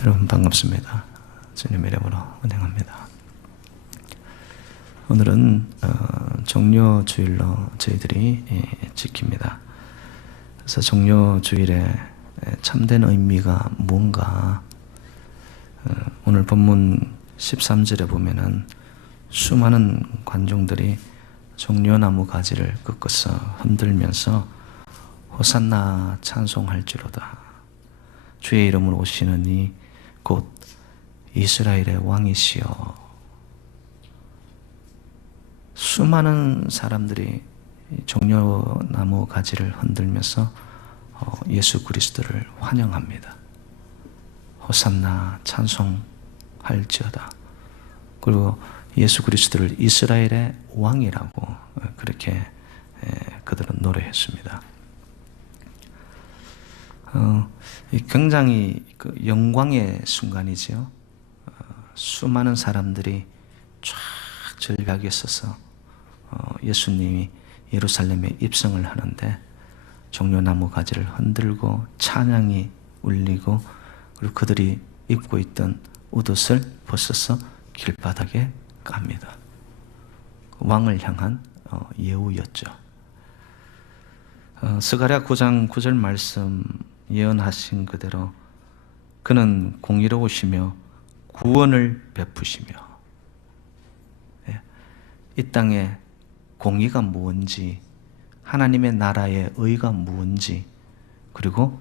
여러분 반갑습니다. 주님의 이름으로 은행합니다. 오늘은 종료주일로 저희들이 지킵니다. 그래서 종료주일에 참된 의미가 뭔가, 오늘 본문 13절에 보면은 수많은 관중들이 종려나무 가지를 꺾어서 흔들면서 호산나 찬송할지로다. 주의 이름으로 오시는 이 곧 이스라엘의 왕이시여. 수많은 사람들이 종려나무 가지를 흔들면서 예수 그리스도를 환영합니다. 호산나 찬송할지어다. 그리고 예수 그리스도를 이스라엘의 왕이라고 그렇게 그들은 노래했습니다. 굉장히 영광의 순간이지요. 수많은 사람들이 쫙 절벽에 서서 예수님이 예루살렘에 입성을 하는데 종려나무 가지를 흔들고 찬양이 울리고, 그리고 그들이 입고 있던 옷을 벗어서 길바닥에 깝니다. 왕을 향한 예우였죠. 스가랴 9장 9절 말씀 예언하신 그대로 그는 공의로우시며 구원을 베푸시며, 이 땅에 공의가 무엇인지, 하나님의 나라의 의가 무엇인지, 그리고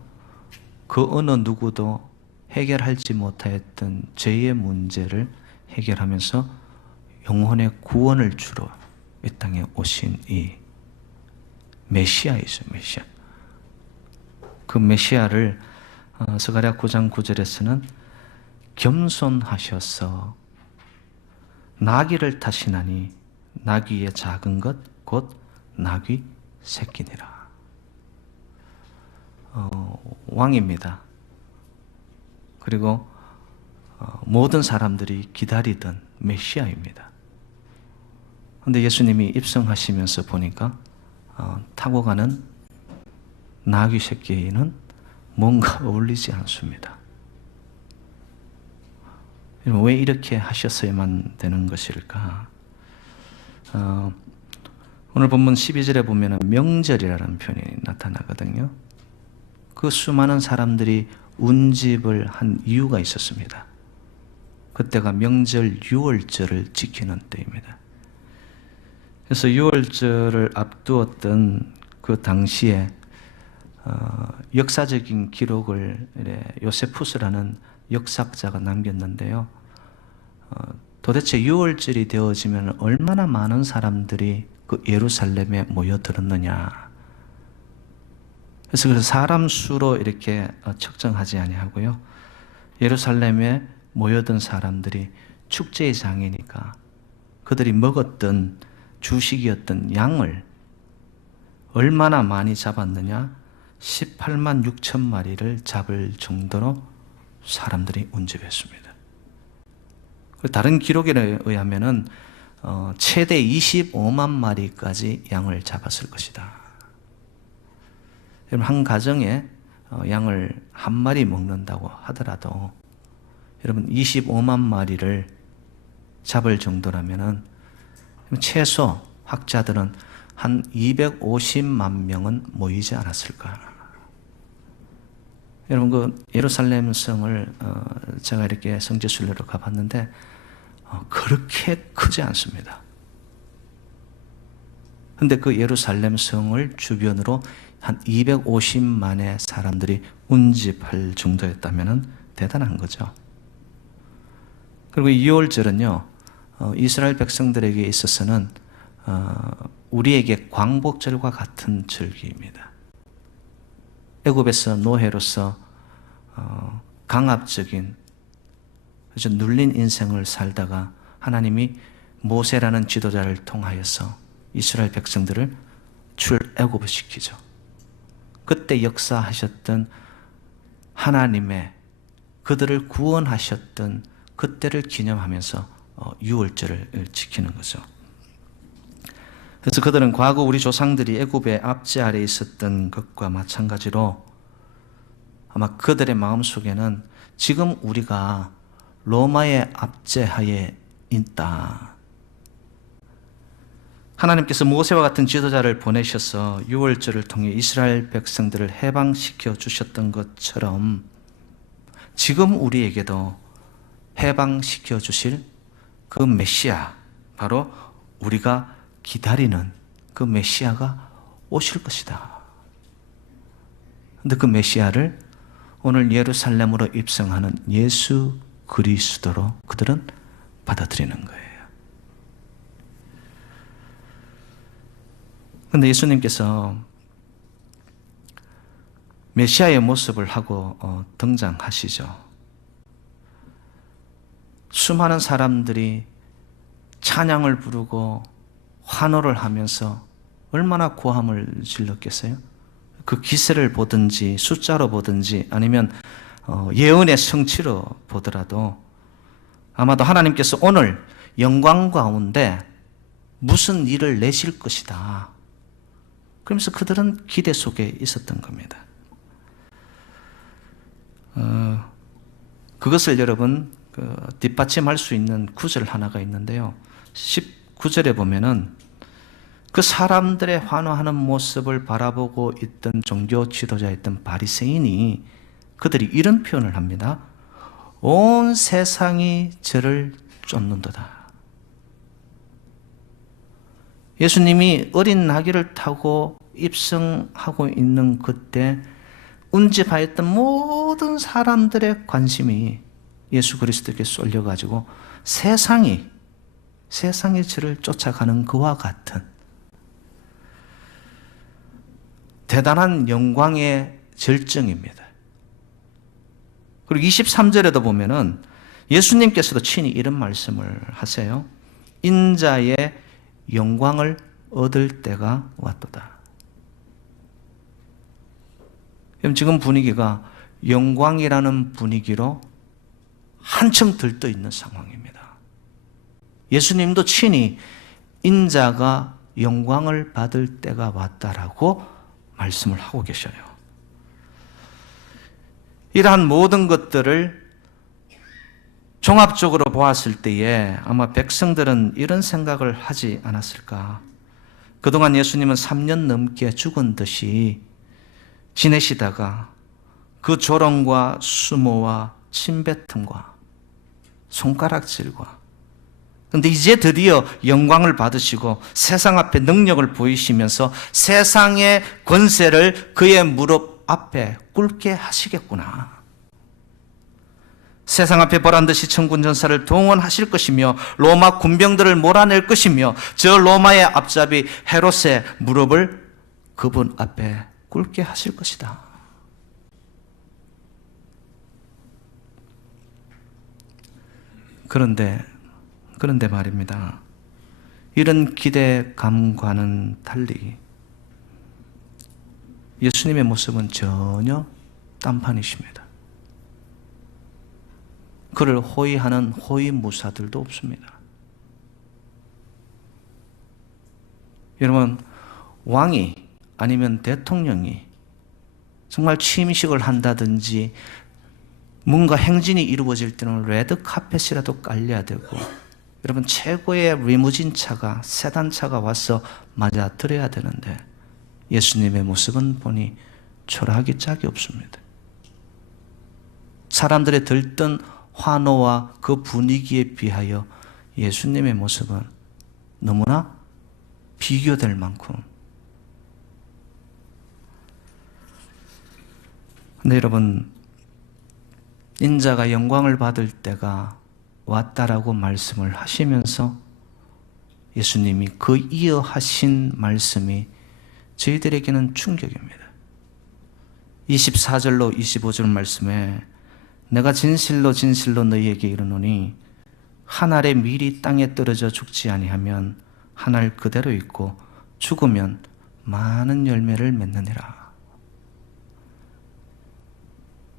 그 어느 누구도 해결하지 못하였던 죄의 문제를 해결하면서 영혼의 구원을 주러 이 땅에 오신 이 메시아이죠. 메시아. 그 메시아를 스가랴 9장 9절에서는 겸손하셔서 나귀를 타시나니 나귀의 작은 것 곧 나귀 새끼니라. 왕입니다. 그리고 모든 사람들이 기다리던 메시아입니다. 그런데 예수님이 입성하시면서 보니까 타고 가는 나귀 새끼는 뭔가 어울리지 않습니다. 왜 이렇게 하셨어야만 되는 것일까? 오늘 본문 12절에 보면 명절이라는 표현이 나타나거든요. 그 수많은 사람들이 운집을 한 이유가 있었습니다. 그때가 명절 유월절을 지키는 때입니다. 그래서 유월절을 앞두었던 그 당시에 역사적인 기록을 요세푸스라는 역사학자가 남겼는데요. 도대체 유월절이 되어지면 얼마나 많은 사람들이 그 예루살렘에 모여들었느냐. 그래서 사람 수로 이렇게 측정하지 아니하고요. 예루살렘에 모여든 사람들이 축제의 장이니까 그들이 먹었던 주식이었던 양을 얼마나 많이 잡았느냐, 18만 6천 마리를 잡을 정도로 사람들이 운집했습니다. 다른 기록에 의하면 최대 25만 마리까지 양을 잡았을 것이다. 여러분, 한 가정에 양을 한 마리 먹는다고 하더라도 여러분 25만 마리를 잡을 정도라면 최소 학자들은 한 250만 명은 모이지 않았을까. 여러분, 그 예루살렘 성을 제가 이렇게 성지순례로 가봤는데 그렇게 크지 않습니다. 그런데 그 예루살렘 성을 주변으로 한 250만의 사람들이 운집할 정도였다면 대단한 거죠. 그리고 2월절은요, 이스라엘 백성들에게 있어서는 우리에게 광복절과 같은 절기입니다. 애굽에서 노예로서 강압적인, 그래서 눌린 인생을 살다가 하나님이 모세라는 지도자를 통하여서 이스라엘 백성들을 출애굽을 시키죠. 그때 역사하셨던 하나님의, 그들을 구원하셨던 그때를 기념하면서 유월절을 지키는 거죠. 그래서 그들은 과거 우리 조상들이 애굽의 압제 아래에 있었던 것과 마찬가지로 아마 그들의 마음속에는 지금 우리가 로마의 압제하에 있다. 하나님께서 모세와 같은 지도자를 보내셔서 유월절을 통해 이스라엘 백성들을 해방시켜 주셨던 것처럼 지금 우리에게도 해방시켜 주실 그 메시아, 바로 우리가 기다리는 그 메시아가 오실 것이다. 그런데 그 메시아를 오늘 예루살렘으로 입성하는 예수 그리스도로 그들은 받아들이는 거예요. 그런데 예수님께서 메시아의 모습을 하고 등장하시죠. 수많은 사람들이 찬양을 부르고 환호를 하면서 얼마나 고함을 질렀겠어요? 그 기세를 보든지 숫자로 보든지 아니면 예언의 성취로 보더라도 아마도 하나님께서 오늘 영광 가운데 무슨 일을 내실 것이다. 그러면서 그들은 기대 속에 있었던 겁니다. 그것을 여러분 뒷받침할 수 있는 구절 하나가 있는데요. 19절에 보면은 그 사람들의 환호하는 모습을 바라보고 있던 종교 지도자였던 바리새인이 그들이 이런 표현을 합니다. 온 세상이 저를 쫓는도다. 예수님이 어린 나귀를 타고 입성하고 있는 그때 운집하였던 모든 사람들의 관심이 예수 그리스도께 쏠려가지고 세상이 저를 쫓아가는 그와 같은 대단한 영광의 절정입니다. 그리고 23절에도 보면은 예수님께서도 친히 이런 말씀을 하세요. 인자의 영광을 얻을 때가 왔도다. 그럼 지금 분위기가 영광이라는 분위기로 한층 들떠 있는 상황입니다. 예수님도 친히 인자가 영광을 받을 때가 왔다라고 말씀을 하고 계셔요. 이러한 모든 것들을 종합적으로 보았을 때에 아마 백성들은 이런 생각을 하지 않았을까. 그동안 예수님은 3년 넘게 죽은 듯이 지내시다가 그 조롱과 수모와 침뱉음과 손가락질과 그런데 이제 드디어 영광을 받으시고 세상 앞에 능력을 보이시면서 세상의 권세를 그의 무릎 앞에 꿇게 하시겠구나. 세상 앞에 보란듯이 천군 전사를 동원하실 것이며 로마 군병들을 몰아낼 것이며 저 로마의 앞잡이 헤롯의 무릎을 그분 앞에 꿇게 하실 것이다. 그런데 말입니다. 이런 기대감과는 달리 예수님의 모습은 전혀 딴판이십니다. 그를 호위하는 호위무사들도 없습니다. 여러분, 왕이 아니면 대통령이 정말 취임식을 한다든지 뭔가 행진이 이루어질 때는 레드카펫이라도 깔려야 되고 여러분 최고의 리무진 차가 세단 차가 와서 맞아들여야 되는데 예수님의 모습은 보니 초라하기 짝이 없습니다. 사람들의 들뜬 환호와 그 분위기에 비하여 예수님의 모습은 너무나 비교될 만큼. 근데 여러분, 인자가 영광을 받을 때가 왔다라고 말씀을 하시면서 예수님이 그 이어 하신 말씀이 저희들에게는 충격입니다. 24절로 25절 말씀에 내가 진실로 진실로 너희에게 이르노니 한 알의 밀이 땅에 떨어져 죽지 아니하면 한 알 그대로 있고 죽으면 많은 열매를 맺느니라.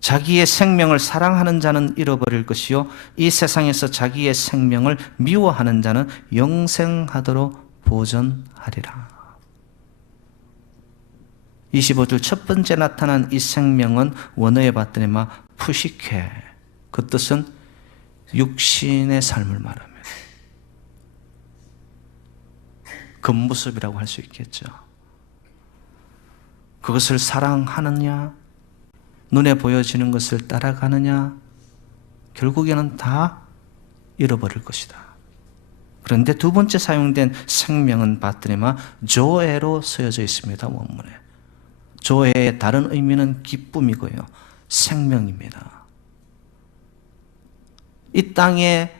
자기의 생명을 사랑하는 자는 잃어버릴 것이요 이 세상에서 자기의 생명을 미워하는 자는 영생하도록 보전하리라. 25절 첫 번째 나타난 이 생명은 원어에 봤더니 푸시케, 그 뜻은 육신의 삶을 말합니다. 겉모습이라고 할 수 있겠죠. 그것을 사랑하느냐, 눈에 보여지는 것을 따라가느냐, 결국에는 다 잃어버릴 것이다. 그런데 두 번째 사용된 생명은 봤더니 조에로 쓰여져 있습니다. 원문에. 조에의 다른 의미는 기쁨이고요, 생명입니다. 이 땅의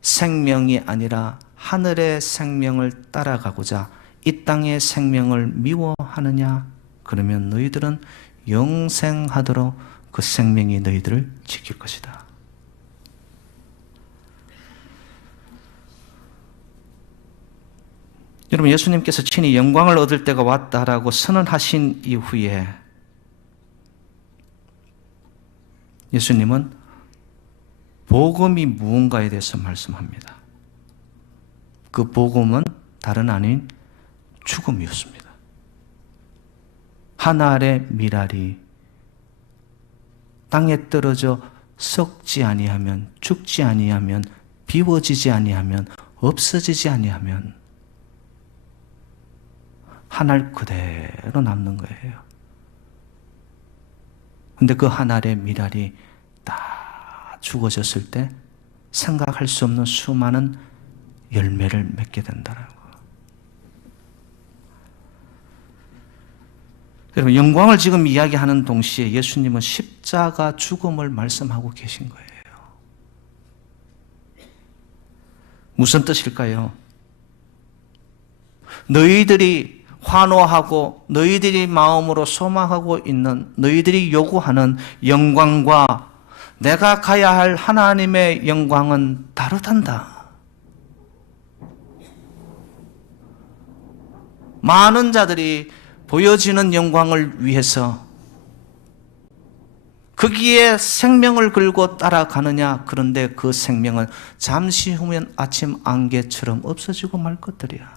생명이 아니라 하늘의 생명을 따라가고자 이 땅의 생명을 미워하느냐? 그러면 너희들은 영생하도록 그 생명이 너희들을 지킬 것이다. 여러분, 예수님께서 친히 영광을 얻을 때가 왔다라고 선언하신 이후에 예수님은 복음이 무언가에 대해서 말씀합니다. 그 복음은 다른 아닌 죽음이었습니다. 한 알의 밀알이 땅에 떨어져 썩지 아니하면, 죽지 아니하면, 비워지지 아니하면, 없어지지 아니하면 한 알 그대로 남는 거예요. 근데 그 한 알의 밀알이 다 죽어졌을 때 생각할 수 없는 수많은 열매를 맺게 된다라고. 여러분, 영광을 지금 이야기하는 동시에 예수님은 십자가 죽음을 말씀하고 계신 거예요. 무슨 뜻일까요? 너희들이 환호하고 너희들이 마음으로 소망하고 있는, 너희들이 요구하는 영광과 내가 가야 할 하나님의 영광은 다르단다. 많은 자들이 보여지는 영광을 위해서 거기에 생명을 걸고 따라가느냐? 그런데 그 생명은 잠시 후면 아침 안개처럼 없어지고 말 것들이야.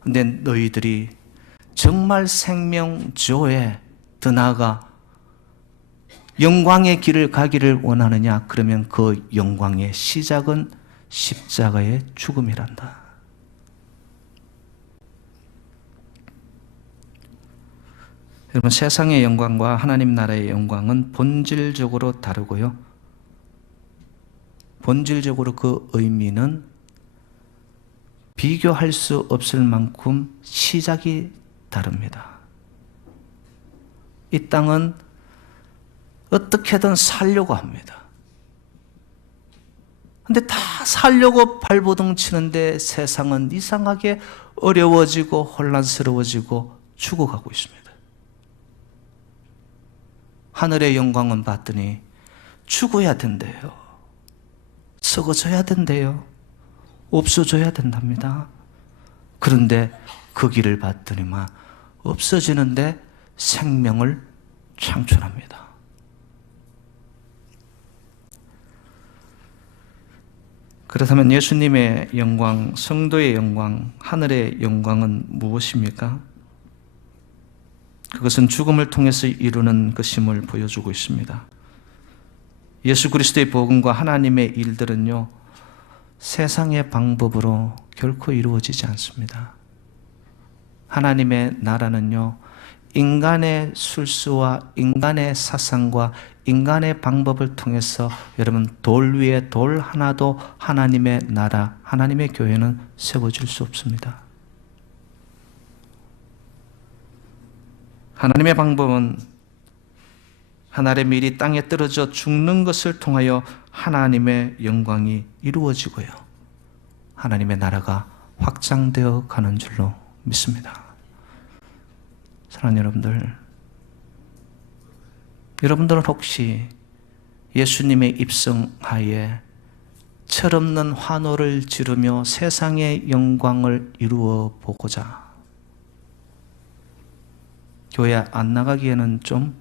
근데 너희들이 정말 생명조에 더 나아가 영광의 길을 가기를 원하느냐? 그러면 그 영광의 시작은 십자가의 죽음이란다. 여러분, 세상의 영광과 하나님 나라의 영광은 본질적으로 다르고요. 본질적으로 그 의미는 비교할 수 없을 만큼 시작이 다릅니다. 이 땅은 어떻게든 살려고 합니다. 근데 다 살려고 발버둥 치는데 세상은 이상하게 어려워지고 혼란스러워지고 죽어가고 있습니다. 하늘의 영광은 봤더니 죽어야 된대요. 썩어져야 된대요. 없어져야 된답니다. 그런데 그 길을 봤더니만 없어지는데 생명을 창출합니다. 그렇다면 예수님의 영광, 성도의 영광, 하늘의 영광은 무엇입니까? 그것은 죽음을 통해서 이루는 것임을 보여주고 있습니다. 예수 그리스도의 복음과 하나님의 일들은요, 세상의 방법으로 결코 이루어지지 않습니다. 하나님의 나라는요, 인간의 술수와 인간의 사상과 인간의 방법을 통해서 여러분, 돌 위에 돌 하나도 하나님의 나라, 하나님의 교회는 세워질 수 없습니다. 하나님의 방법은 한 알의 밀이 땅에 떨어져 죽는 것을 통하여 하나님의 영광이 이루어지고요, 하나님의 나라가 확장되어 가는 줄로 믿습니다. 사랑하는 여러분들은 혹시 예수님의 입성하에 철없는 환호를 지르며 세상의 영광을 이루어 보고자 교회 안 나가기에는 좀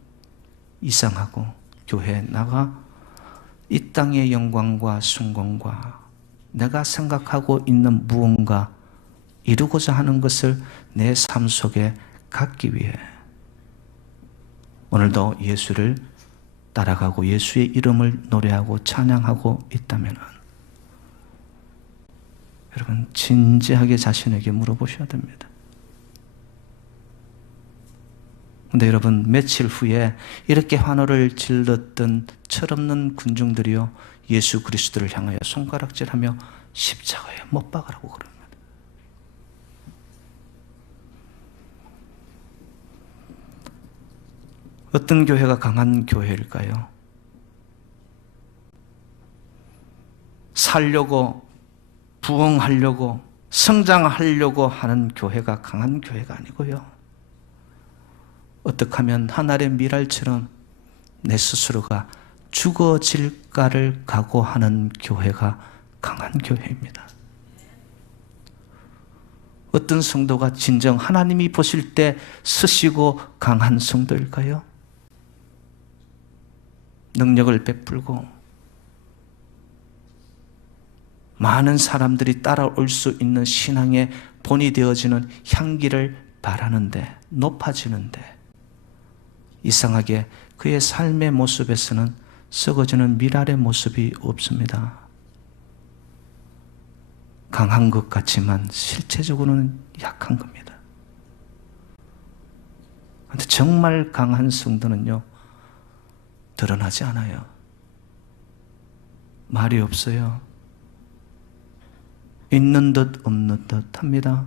이상하고, 교회에 나가 이 땅의 영광과 순공과 내가 생각하고 있는 무언가 이루고자 하는 것을 내 삶 속에 갖기 위해 오늘도 예수를 따라가고 예수의 이름을 노래하고 찬양하고 있다면 여러분 진지하게 자신에게 물어보셔야 됩니다. 근데 여러분 며칠 후에 이렇게 환호를 질렀던 철없는 군중들이요 예수 그리스도를 향하여 손가락질하며 십자가에 못 박으라고 그럽니다. 어떤 교회가 강한 교회일까요? 살려고 부흥하려고 성장하려고 하는 교회가 강한 교회가 아니고요. 어떻게 하면 하늘의 미랄처럼 내 스스로가 죽어질까를 각오하는 교회가 강한 교회입니다. 어떤 성도가 진정 하나님이 보실 때 쓰시고 강한 성도일까요? 능력을 베풀고 많은 사람들이 따라올 수 있는 신앙의 본이 되어지는 향기를 바라는데 높아지는데 이상하게 그의 삶의 모습에서는 썩어지는 미랄의 모습이 없습니다. 강한 것 같지만 실제적으로는 약한 겁니다. 그런데 정말 강한 성도는요 드러나지 않아요. 말이 없어요. 있는 듯 없는 듯 합니다.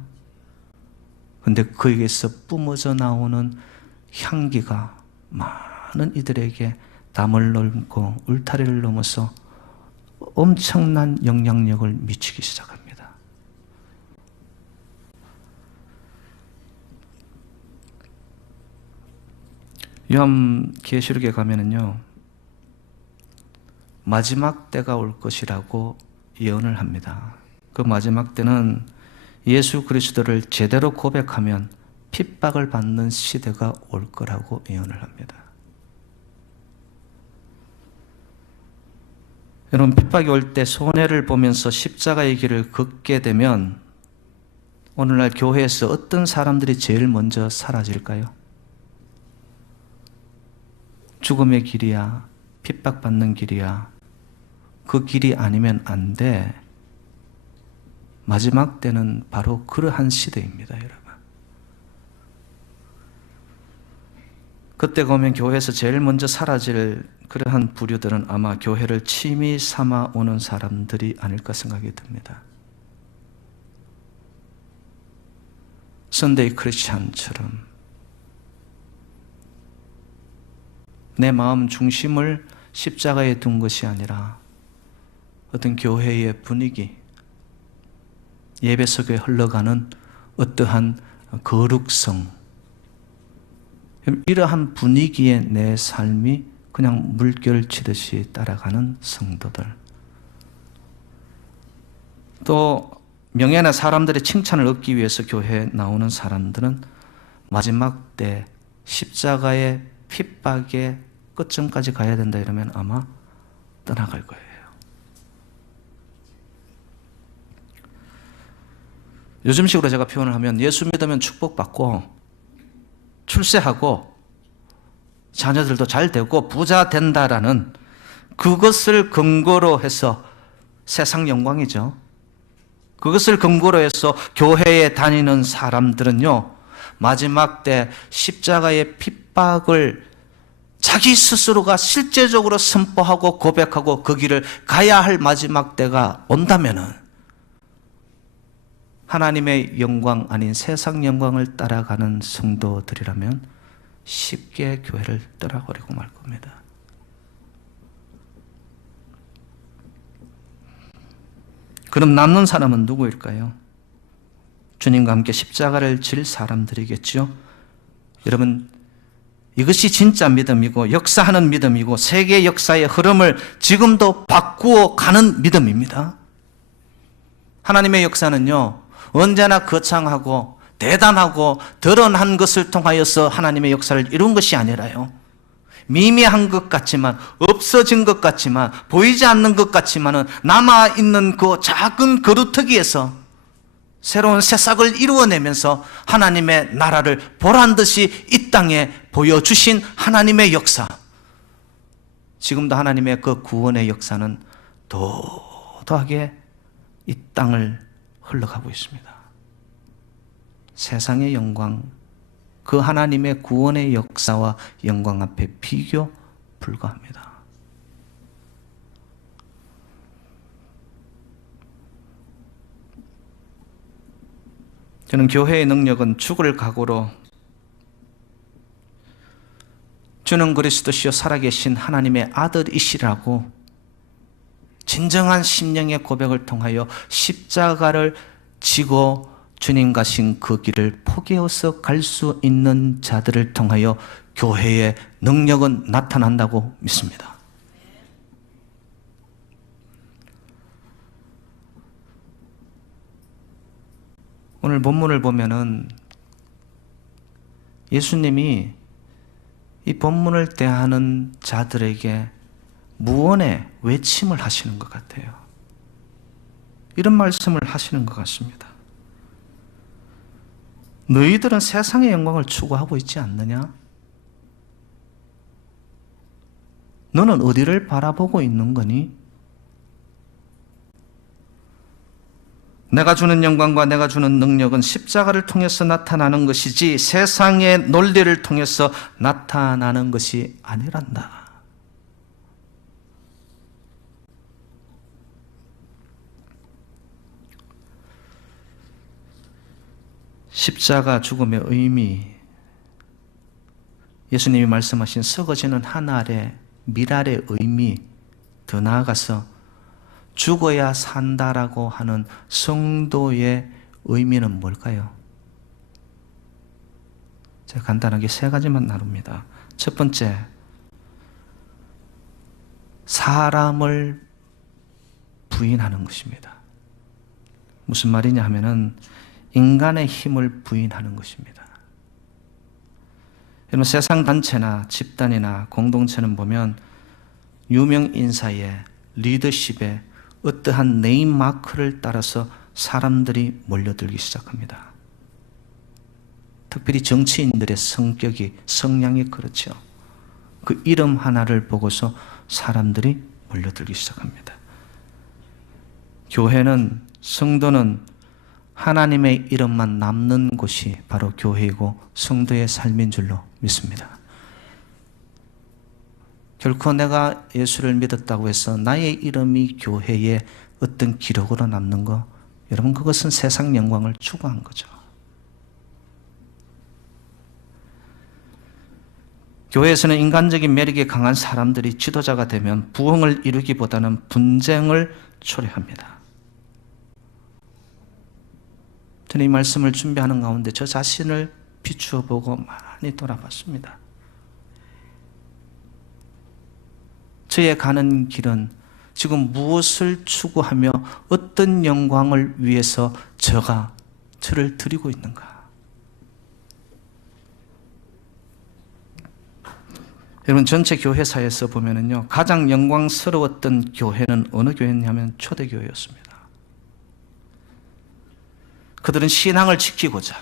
그런데 그에게서 뿜어져 나오는 향기가 많은 이들에게 담을 넘고 울타리를 넘어서 엄청난 영향력을 미치기 시작합니다. 요한계시록에 가면은요 마지막 때가 올 것이라고 예언을 합니다. 그 마지막 때는 예수 그리스도를 제대로 고백하면 핍박을 받는 시대가 올 거라고 예언을 합니다. 여러분 핍박이 올 때 손해를 보면서 십자가의 길을 걷게 되면 오늘날 교회에서 어떤 사람들이 제일 먼저 사라질까요? 죽음의 길이야, 핍박받는 길이야. 그 길이 아니면 안 돼. 마지막 때는 바로 그러한 시대입니다, 여러분. 그때가 오면 교회에서 제일 먼저 사라질 그러한 부류들은 아마 교회를 취미 삼아 오는 사람들이 아닐까 생각이 듭니다. 선데이 크리스찬처럼 내 마음 중심을 십자가에 둔 것이 아니라 어떤 교회의 분위기, 예배 속에 흘러가는 어떠한 거룩성, 이러한 분위기에 내 삶이 그냥 물결 치듯이 따라가는 성도들. 또 명예나 사람들의 칭찬을 얻기 위해서 교회에 나오는 사람들은 마지막 때 십자가의 핍박의 끝점까지 가야 된다 이러면 아마 떠나갈 거예요. 요즘식으로 제가 표현을 하면 예수 믿으면 축복받고 출세하고 자녀들도 잘 되고 부자 된다라는 그것을 근거로 해서 세상 영광이죠. 그것을 근거로 해서 교회에 다니는 사람들은요 마지막 때 십자가의 핍박을 자기 스스로가 실제적으로 선포하고 고백하고 그 길을 가야 할 마지막 때가 온다면은 하나님의 영광 아닌 세상 영광을 따라가는 성도들이라면 쉽게 교회를 떠나버리고 말 겁니다. 그럼 남는 사람은 누구일까요? 주님과 함께 십자가를 질 사람들이겠죠. 여러분 이것이 진짜 믿음이고 역사하는 믿음이고 세계 역사의 흐름을 지금도 바꾸어 가는 믿음입니다. 하나님의 역사는요 언제나 거창하고 대단하고 드러난 것을 통하여서 하나님의 역사를 이룬 것이 아니라요 미미한 것 같지만 없어진 것 같지만 보이지 않는 것 같지만은 남아있는 그 작은 그루터기에서 새로운 새싹을 이루어내면서 하나님의 나라를 보란듯이 이 땅에 보여주신 하나님의 역사, 지금도 하나님의 그 구원의 역사는 도도하게 이 땅을 흘러가고 있습니다. 세상의 영광, 그 하나님의 구원의 역사와 영광 앞에 비교 불가합니다. 저는 교회의 능력은 죽을 각오로 주는 그리스도시요 살아계신 하나님의 아들이시라고 진정한 심령의 고백을 통하여 십자가를 지고 주님 가신 그 길을 포기해서 갈 수 있는 자들을 통하여 교회의 능력은 나타난다고 믿습니다. 오늘 본문을 보면은 예수님이 이 본문을 대하는 자들에게 무언의 외침을 하시는 것 같아요. 이런 말씀을 하시는 것 같습니다. 너희들은 세상의 영광을 추구하고 있지 않느냐? 너는 어디를 바라보고 있는 거니? 내가 주는 영광과 내가 주는 능력은 십자가를 통해서 나타나는 것이지 세상의 논리를 통해서 나타나는 것이 아니란다. 십자가 죽음의 의미, 예수님이 말씀하신 썩어지는 한 알의 밀알의 의미, 더 나아가서 죽어야 산다라고 하는 성도의 의미는 뭘까요? 제가 간단하게 세 가지만 나눕니다. 첫 번째, 사람을 부인하는 것입니다. 무슨 말이냐 하면은 인간의 힘을 부인하는 것입니다. 여러분, 세상 단체나 집단이나 공동체는 보면 유명 인사의 리더십에 어떠한 네임마크를 따라서 사람들이 몰려들기 시작합니다. 특별히 정치인들의 성격이, 성향이 그렇죠. 그 이름 하나를 보고서 사람들이 몰려들기 시작합니다. 교회는, 성도는 하나님의 이름만 남는 곳이 바로 교회이고 성도의 삶인 줄로 믿습니다. 결코 내가 예수를 믿었다고 해서 나의 이름이 교회에 어떤 기록으로 남는 거, 여러분, 그것은 세상 영광을 추구한 거죠. 교회에서는 인간적인 매력이 강한 사람들이 지도자가 되면 부흥을 이루기보다는 분쟁을 초래합니다. 저는 이 말씀을 준비하는 가운데 저 자신을 비추어 보고 많이 돌아봤습니다. 저의 가는 길은 지금 무엇을 추구하며 어떤 영광을 위해서 저를 드리고 있는가? 여러분, 전체 교회사에서 보면은요, 가장 영광스러웠던 교회는 어느 교회냐면 초대교회였습니다. 그들은 신앙을 지키고자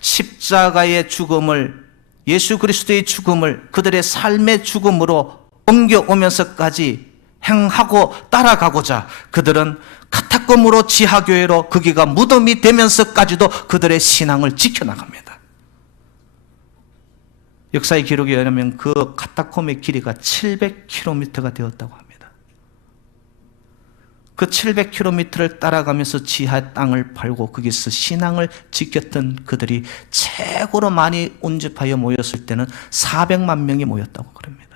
십자가의 죽음을, 예수 그리스도의 죽음을 그들의 삶의 죽음으로 옮겨오면서까지 행하고 따라가고자 그들은 카타콤으로, 지하교회로, 거기가 무덤이 되면서까지도 그들의 신앙을 지켜나갑니다. 역사의 기록에 의하면 그 카타콤의 길이가 700km가 되었다고 합니다. 그 700km를 따라가면서 지하 땅을 팔고 거기서 신앙을 지켰던 그들이 최고로 많이 운집하여 모였을 때는 400만 명이 모였다고 그럽니다.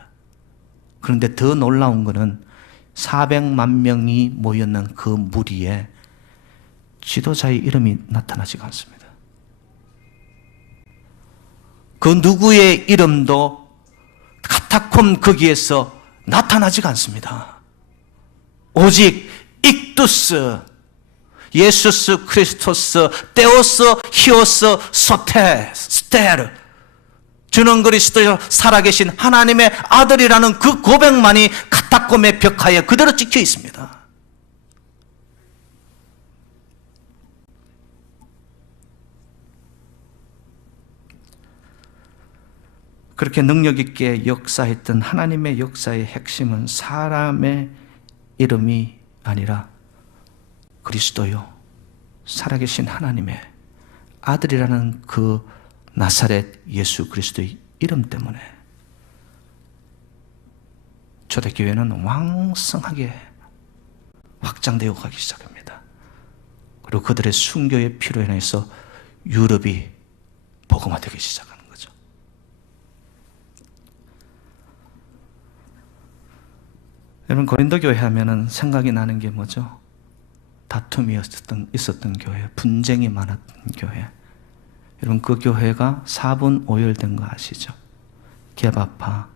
그런데 더 놀라운 것은 400만 명이 모였는 그 무리에 지도자의 이름이 나타나지가 않습니다. 그 누구의 이름도 카타콤 거기에서 나타나지가 않습니다. 오직 익두스, 예수스 크리스토스, 데오스, 히오스, 스테르, 주는 그리스도 살아계신 하나님의 아들이라는 그 고백만이 카타콤의 벽화에 그대로 찍혀 있습니다. 그렇게 능력 있게 역사했던 하나님의 역사의 핵심은 사람의 이름이 아니라 그리스도요, 살아계신 하나님의 아들이라는 그 나사렛 예수 그리스도의 이름 때문에 초대교회는 왕성하게 확장되어 가기 시작합니다. 그리고 그들의 순교의 피로 인해서 유럽이 복음화되기 시작하는 거죠. 여러분, 고린도 교회 하면은 생각이 나는 게 뭐죠? 다툼이 있었던 교회, 분쟁이 많았던 교회. 여러분, 그 교회가 4분 5열된 거 아시죠? 게바파,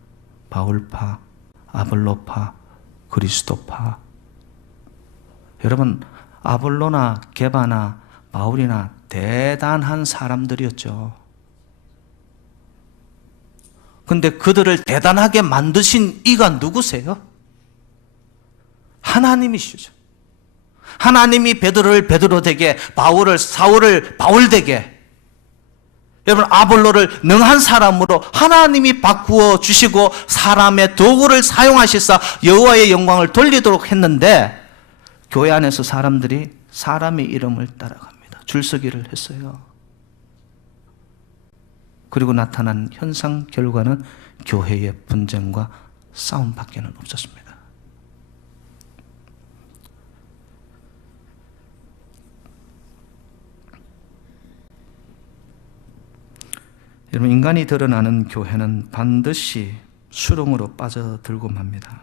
바울파, 아볼로파, 그리스도파. 여러분, 아볼로나 게바나 바울이나 대단한 사람들이었죠. 근데 그들을 대단하게 만드신 이가 누구세요? 하나님이시죠. 하나님이 베드로를 베드로 되게, 바울을 사울을 바울 되게, 여러분, 아볼로를 능한 사람으로 하나님이 바꾸어 주시고 사람의 도구를 사용하시사 여호와의 영광을 돌리도록 했는데, 교회 안에서 사람들이 사람의 이름을 따라갑니다. 줄서기를 했어요. 그리고 나타난 현상 결과는 교회의 분쟁과 싸움밖에는 없었습니다. 여러분, 인간이 드러나는 교회는 반드시 수렁으로 빠져들고 맙니다.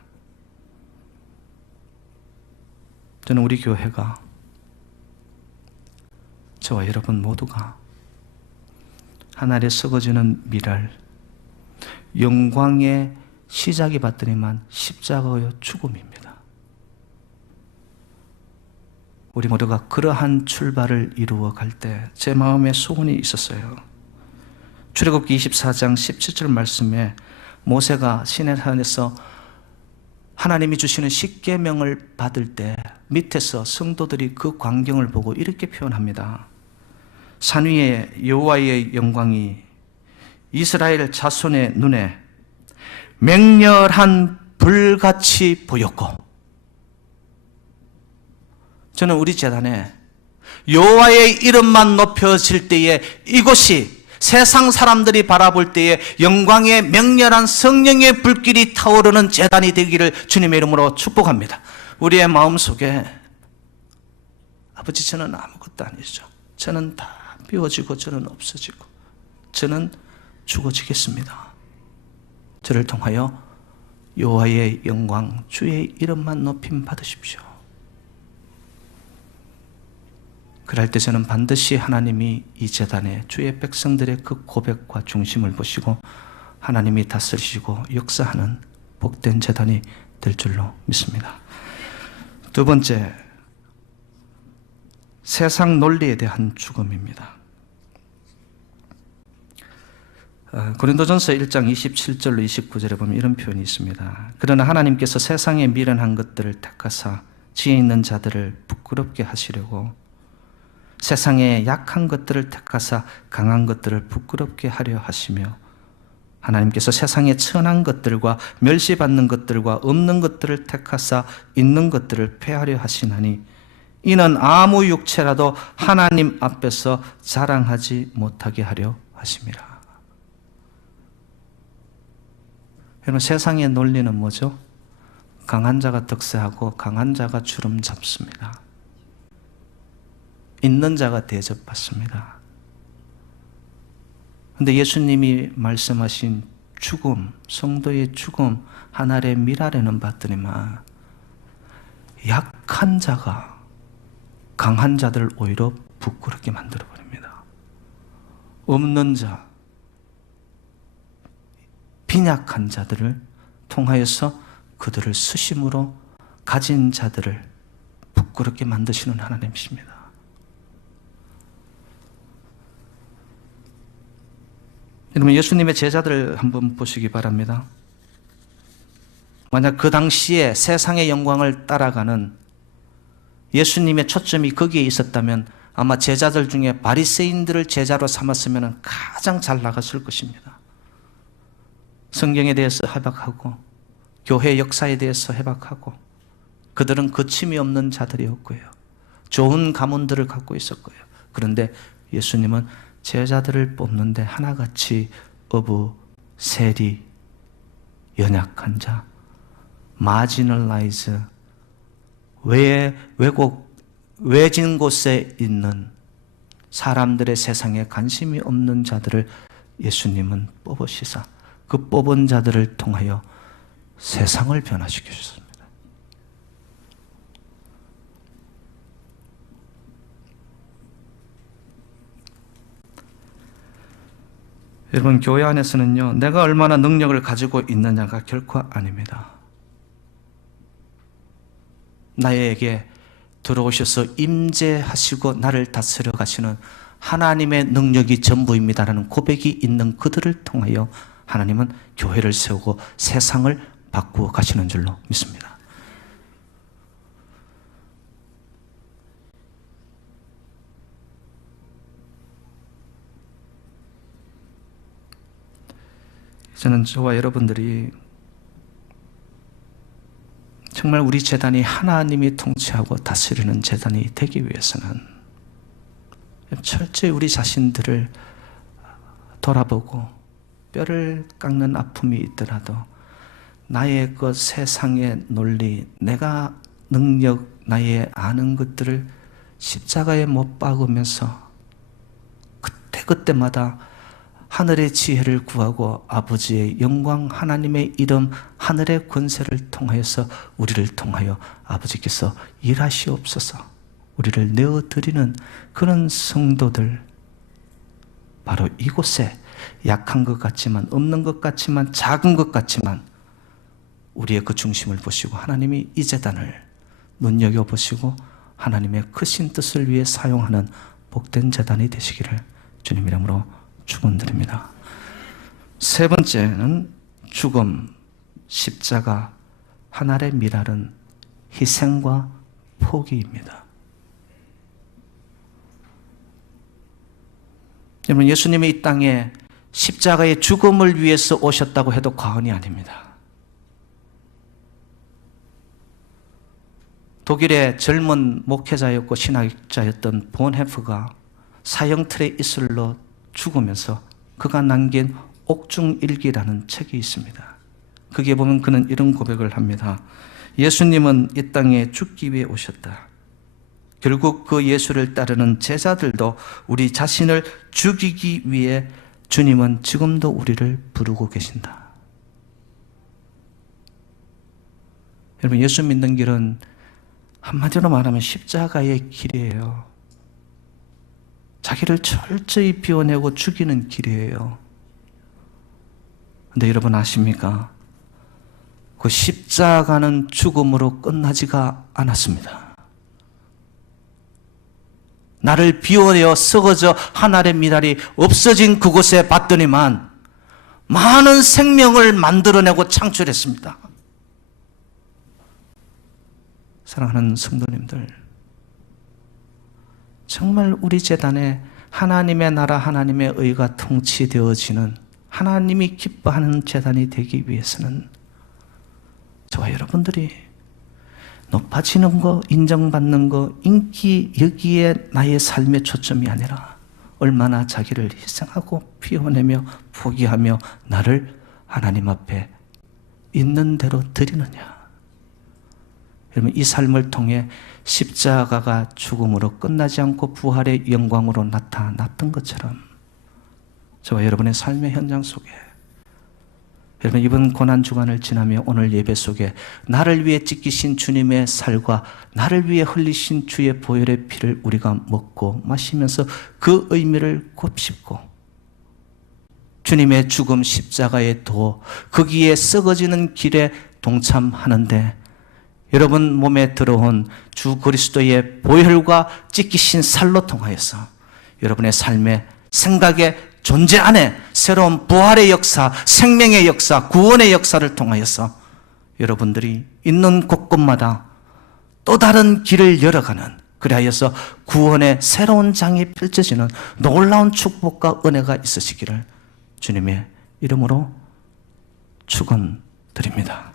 저는 우리 교회가, 저와 여러분 모두가 하늘에 썩어지는 미랄, 영광의 시작이 봤더니만 십자가의 죽음입니다. 우리 모두가 그러한 출발을 이루어 갈 때 제 마음에 소원이 있었어요. 출애굽기 24장 17절 말씀에 모세가 시내산에서 하나님이 주시는 십계명을 받을 때 밑에서 성도들이 그 광경을 보고 이렇게 표현합니다. 산 위에 여호와의 영광이 이스라엘 자손의 눈에 맹렬한 불같이 보였고, 저는 우리 제단에 여호와의 이름만 높여질 때에 이곳이 세상 사람들이 바라볼 때에 영광의 맹렬한 성령의 불길이 타오르는 제단이 되기를 주님의 이름으로 축복합니다. 우리의 마음속에, 아버지, 저는 아무것도 아니죠. 저는 다 비워지고 저는 없어지고 저는 죽어지겠습니다. 저를 통하여 여호와의 영광, 주의 이름만 높임 받으십시오. 그럴 때 저는 반드시 하나님이 이 제단에 주의 백성들의 그 고백과 중심을 보시고 하나님이 다스리시고 역사하는 복된 제단이 될 줄로 믿습니다. 두 번째, 세상 논리에 대한 죽음입니다. 고린도전서 1장 27절로 29절에 보면 이런 표현이 있습니다. 그러나 하나님께서 세상에 미련한 것들을 택하사 지혜 있는 자들을 부끄럽게 하시려고 세상에 약한 것들을 택하사 강한 것들을 부끄럽게 하려 하시며 하나님께서 세상에 천한 것들과 멸시받는 것들과 없는 것들을 택하사 있는 것들을 폐하려 하시나니 이는 아무 육체라도 하나님 앞에서 자랑하지 못하게 하려 하심이라. 여러분, 세상의 논리는 뭐죠? 강한 자가 득세하고 강한 자가 주름 잡습니다. 있는 자가 대접받습니다. 그런데 예수님이 말씀하신 죽음, 성도의 죽음, 하늘의 미랄에는 봤더니만 약한 자가 강한 자들을 오히려 부끄럽게 만들어버립니다. 없는 자, 빈약한 자들을 통하여서 그들을 수심으로 가진 자들을 부끄럽게 만드시는 하나님이십니다. 여러분, 예수님의 제자들을 한번 보시기 바랍니다. 만약 그 당시에 세상의 영광을 따라가는 예수님의 초점이 거기에 있었다면 아마 제자들 중에 바리새인들을 제자로 삼았으면 가장 잘 나갔을 것입니다. 성경에 대해서 해박하고 교회 역사에 대해서 해박하고 그들은 거침이 없는 자들이었고요. 좋은 가문들을 갖고 있었고요. 그런데 예수님은 제자들을 뽑는데 하나같이 어부, 세리, 연약한 자, 마지널라이즈, 외진 곳에 있는 사람들의 세상에 관심이 없는 자들을 예수님은 뽑으시사 그 뽑은 자들을 통하여 세상을 변화시키셨습니다. 여러분, 교회 안에서는요, 내가 얼마나 능력을 가지고 있느냐가 결코 아닙니다. 나에게 들어오셔서 임재하시고 나를 다스려 가시는 하나님의 능력이 전부입니다라는 고백이 있는 그들을 통하여 하나님은 교회를 세우고 세상을 바꾸어 가시는 줄로 믿습니다. 저는 저와 여러분들이 정말 우리 재단이 하나님이 통치하고 다스리는 재단이 되기 위해서는 철저히 우리 자신들을 돌아보고 뼈를 깎는 아픔이 있더라도 나의 그 세상의 논리, 내가 능력, 나의 아는 것들을 십자가에 못 박으면서 그때그때마다 하늘의 지혜를 구하고 아버지의 영광, 하나님의 이름, 하늘의 권세를 통하여서 우리를 통하여 아버지께서 일하시옵소서 우리를 내어드리는 그런 성도들, 바로 이곳에 약한 것 같지만, 없는 것 같지만, 작은 것 같지만 우리의 그 중심을 보시고 하나님이 이 재단을 눈여겨보시고 하나님의 크신 뜻을 위해 사용하는 복된 재단이 되시기를 주님 이름으로 축원드립니다. 세 번째는 죽음, 십자가, 하늘의 미랄은 희생과 포기입니다. 여러분, 예수님이 이 땅에 십자가의 죽음을 위해서 오셨다고 해도 과언이 아닙니다. 독일의 젊은 목회자였고 신학자였던 본헤프가 사형틀의 이슬로 죽으면서 그가 남긴 옥중일기라는 책이 있습니다. 거기에 보면 그는 이런 고백을 합니다. 예수님은 이 땅에 죽기 위해 오셨다. 결국 그 예수를 따르는 제자들도 우리 자신을 죽이기 위해 주님은 지금도 우리를 부르고 계신다. 여러분, 예수 믿는 길은 한마디로 말하면 십자가의 길이에요. 자기를 철저히 비워내고 죽이는 길이에요. 그런데 여러분 아십니까? 그 십자가는 죽음으로 끝나지가 않았습니다. 나를 비워내어 썩어져 하늘의 미랄이 없어진 그곳에 봤더니만 많은 생명을 만들어내고 창출했습니다. 사랑하는 성도님들, 정말 우리 재단에 하나님의 나라, 하나님의 의가 통치되어지는 하나님이 기뻐하는 재단이 되기 위해서는 저와 여러분들이 높아지는 거, 인정받는 거, 인기, 여기에 나의 삶의 초점이 아니라 얼마나 자기를 희생하고 피워내며 포기하며 나를 하나님 앞에 있는 대로 드리느냐. 여러분, 이 삶을 통해 십자가가 죽음으로 끝나지 않고 부활의 영광으로 나타났던 것처럼 저와 여러분의 삶의 현장 속에, 여러분 이번 고난주간을 지나며 오늘 예배 속에 나를 위해 찢기신 주님의 살과 나를 위해 흘리신 주의 보혈의 피를 우리가 먹고 마시면서 그 의미를 곱씹고 주님의 죽음 십자가의 도, 거기에 썩어지는 길에 동참하는데 여러분 몸에 들어온 주 그리스도의 보혈과 찢기신 살로 통하여서 여러분의 삶의 생각의 존재 안에 새로운 부활의 역사, 생명의 역사, 구원의 역사를 통하여서 여러분들이 있는 곳곳마다 또 다른 길을 열어가는, 그리하여서 구원의 새로운 장이 펼쳐지는 놀라운 축복과 은혜가 있으시기를 주님의 이름으로 축원드립니다.